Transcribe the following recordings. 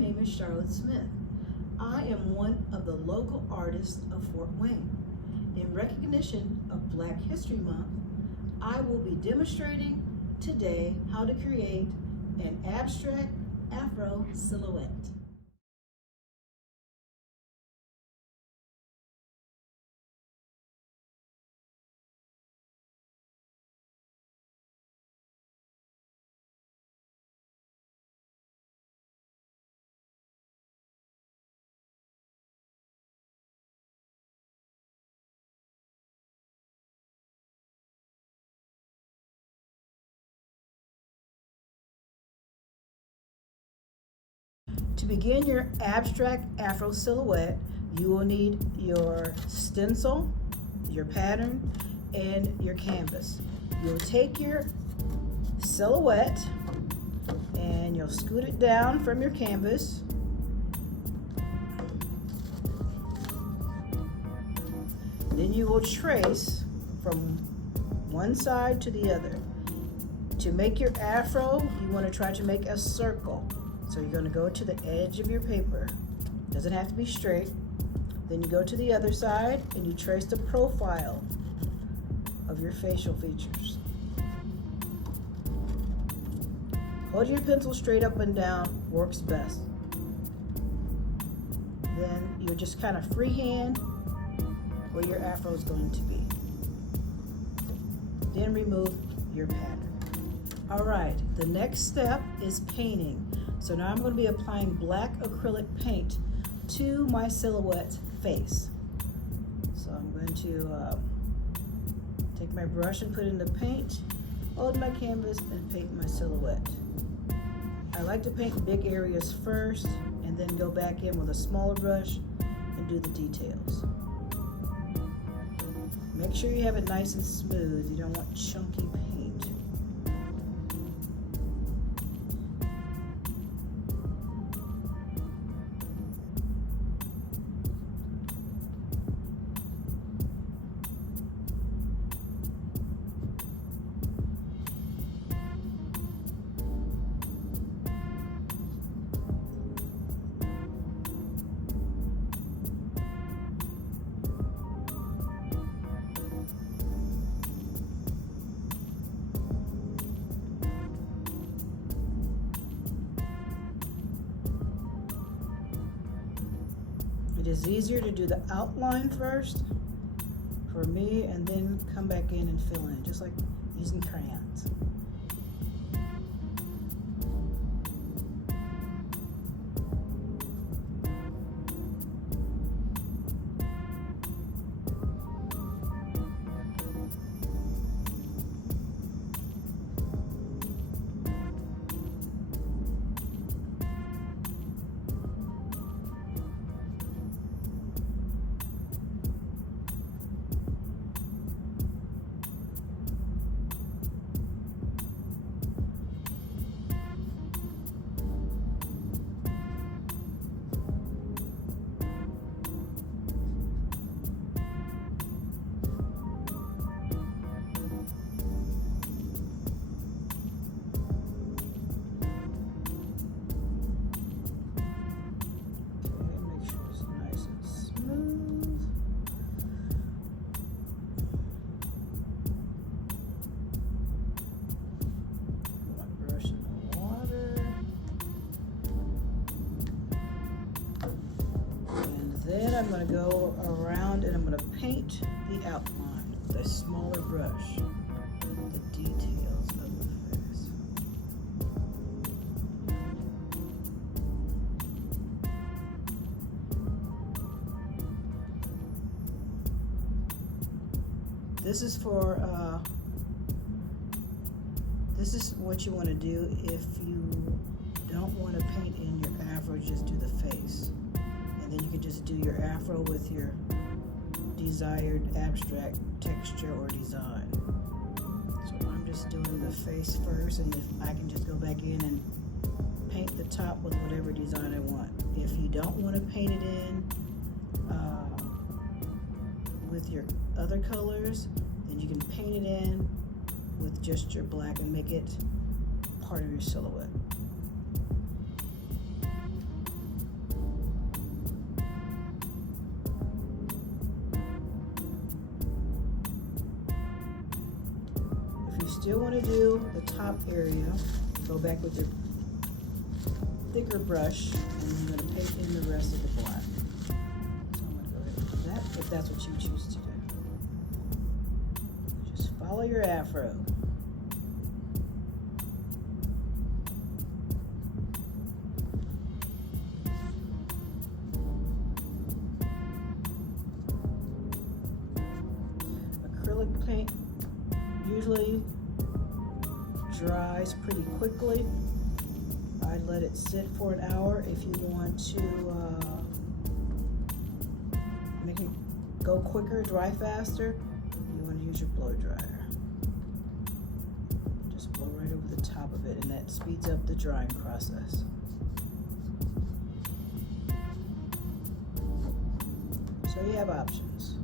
name is Charlotte Smith. I am one of the local artists of Fort Wayne. In recognition of Black History Month, I will be demonstrating today how to create an abstract Afro silhouette. To begin your abstract Afro silhouette, you will need your stencil, your pattern, and your canvas. You'll take your silhouette and you'll scoot it down from your canvas. Then you will trace from one side to the other. To make your Afro, you want to try to make a circle. So you're going to go to the edge of your paper. Doesn't have to be straight. Then you go to the other side and you trace the profile of your facial features. Hold your pencil straight up and down, works best. Then you just kind of freehand where your Afro is going to be. Then remove your pattern. All right, the next step is painting. So now I'm going to be applying black acrylic paint to my silhouette face. So I'm going to take my brush and put in the paint, hold my canvas, and paint my silhouette. I like to paint big areas first and then go back in with a smaller brush and do the details. Make sure you have it nice and smooth. You don't want chunky paint. It is easier to do the outline first for me and then come back in and fill in, just like using crayons. Then I'm going to go around and I'm going to paint the outline with a smaller brush, the details of the face. This is for, this is what you want to do if you don't want to paint in your Afro, just do the face. And then you can just do your Afro with your desired abstract texture or design. So I'm just doing the face first, and if I can just go back in and paint the top with whatever design I want. If you don't want to paint it in with your other colors, then you can paint it in with just your black and make it part of your silhouette. still want to do the top area. Go back with your thicker brush, and I'm going to paint in the rest of the black. So I'm going to go ahead and do that, if that's what you choose to do. Just follow your afro. Acrylic paint usually dries pretty quickly. I'd let it sit for an hour. If you want to make it go quicker, dry faster, you want to use your blow dryer. Just blow right over the top of it, and that speeds up the drying process. So you have options.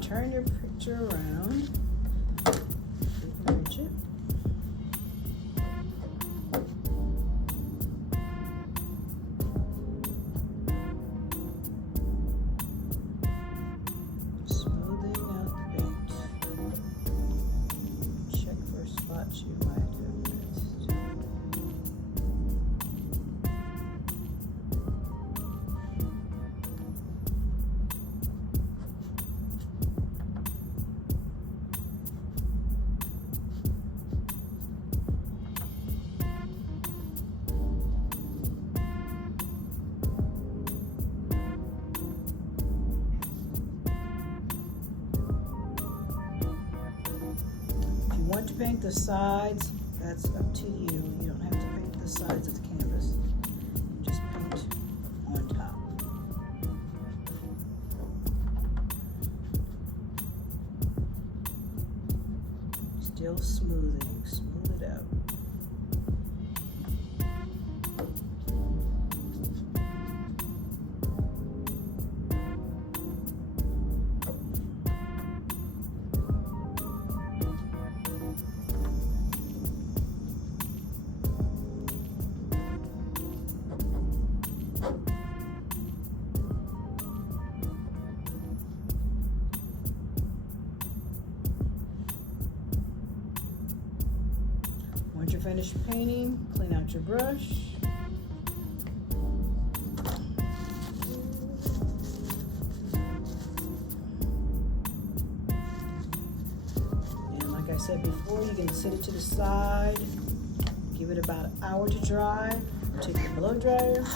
Turn your picture around. Reach it. Smoothing out the paint. Check for spots you might have missed. Want to paint the sides, that's up to you. You don't have to paint the sides of the canvas. Just paint on top. Still smoothing, smooth it out. Once you're finished painting, clean out your brush. And like I said before, you can set it to the side, give it about an hour to dry. Take your blow dryer, and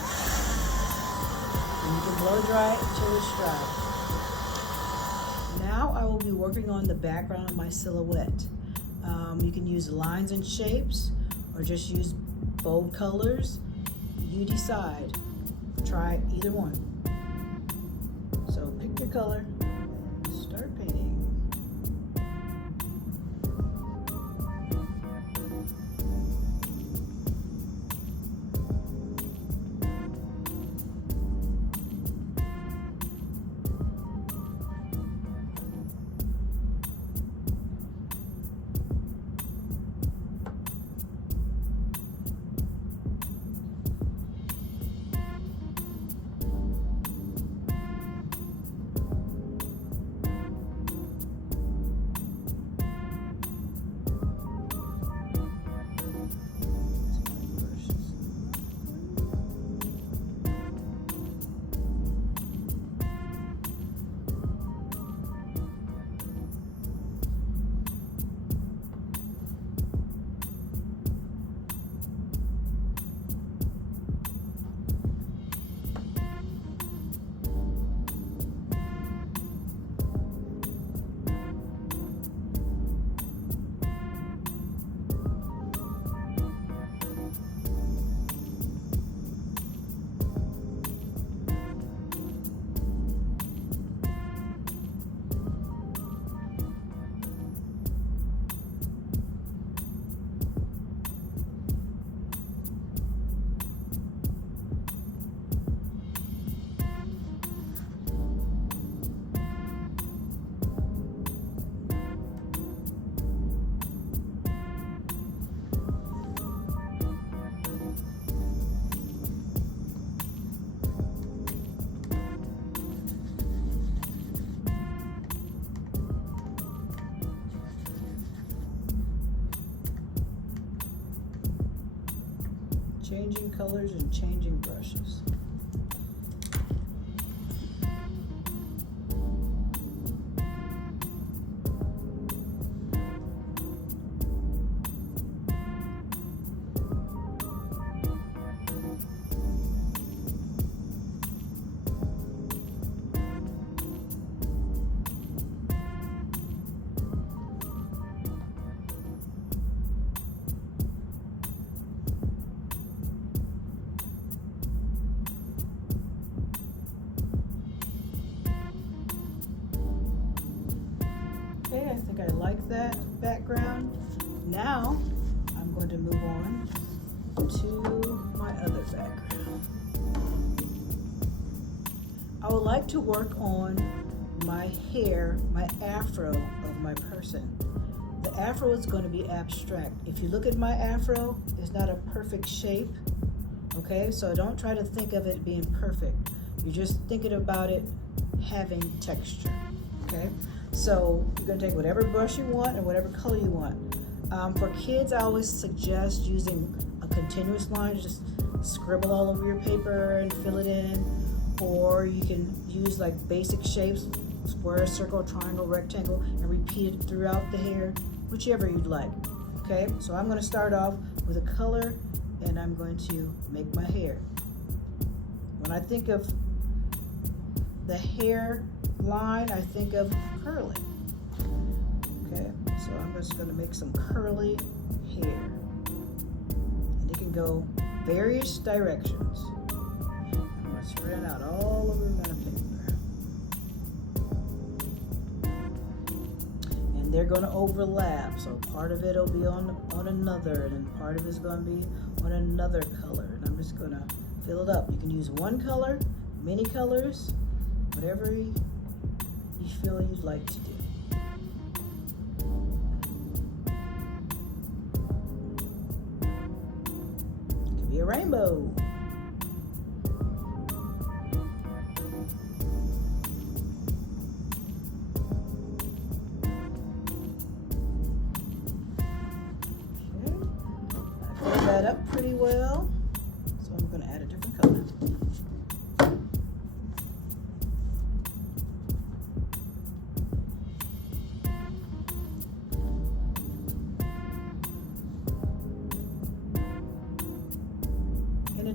you can blow dry it until it's dry. Now I will be working on the background of my silhouette. You can use lines and shapes or just use bold colors. You decide. Try either one. So pick your color and start painting. Changing colors and changing brushes. Okay, I think I like that background. Now, I'm going to move on to my other background. I would like to work on my hair, my afro of my person. The afro is going to be abstract. If you look at my afro, it's not a perfect shape, okay? So don't try to think of it being perfect. You're just thinking about it having texture, okay? So you're going to take whatever brush you want and whatever color you want. For kids, I always suggest using a continuous line. Just scribble all over your paper and fill it in. Or you can use like basic shapes, square, circle, triangle, rectangle, and repeat it throughout the hair, whichever you'd like. Okay, so I'm going to start off with a color and I'm going to make my hair. When I think of the hair line, I think of curly. Okay, so I'm just going to make some curly hair. And it can go various directions. I'm going to spread it out all over my paper. And they're going to overlap. So part of it will be on another, and then part of it's going to be on another color. And I'm just going to fill it up. You can use one color, many colors, whatever you feel you'd like to do. It could be a rainbow. Okay, I filled that up pretty well, so I'm going to add a different color.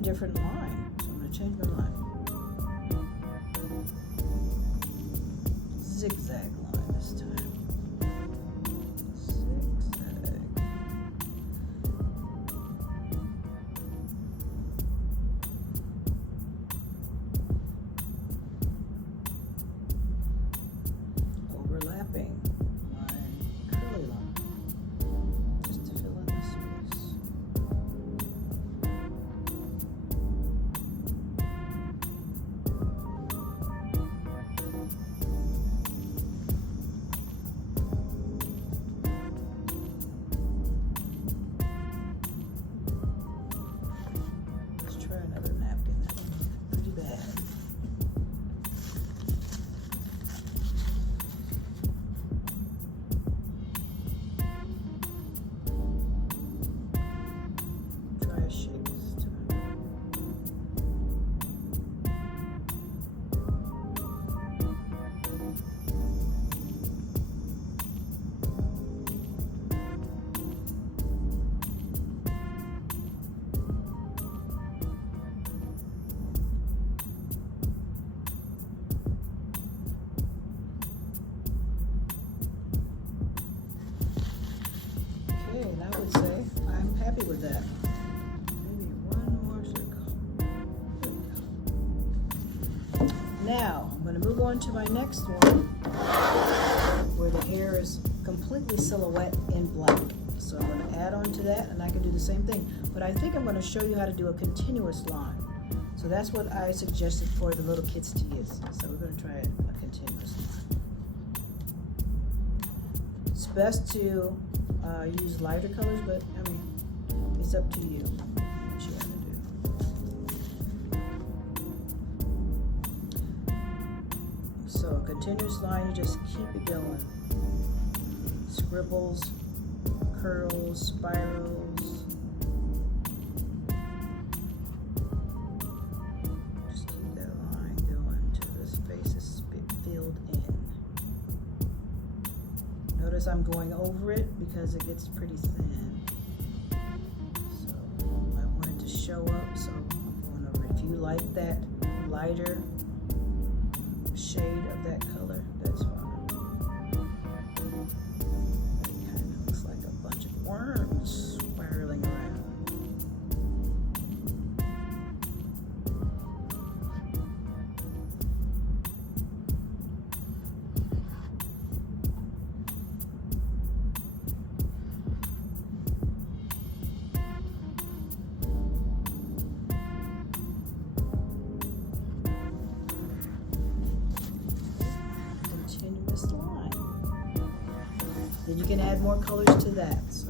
Different line, so I'm going to change my line. Zigzag line this time. Zigzag. Overlapping my curly line, just to fill in the space. Another napkin. Pretty bad. Try a shake this time. And I would say I'm happy with that. Maybe one more circle. There we go. Now I'm going to move on to my next one, where the hair is completely silhouette in black. So I'm going to add on to that, and I can do the same thing. But I think I'm going to show you how to do a continuous line. So that's what I suggested for the little kids to use. So we're going to try a continuous line. It's best to use lighter colors, but I mean, it's up to you what you want to do. So a continuous line, you just keep it going. Scribbles, curls, spirals. notice I'm going over it because it gets pretty thin. So I want it to show up, so I'm going over it. If you like that lighter shade of that color, that's fine. It kind of looks like a bunch of worms swirling around. Line. Then you can add more colors to that. So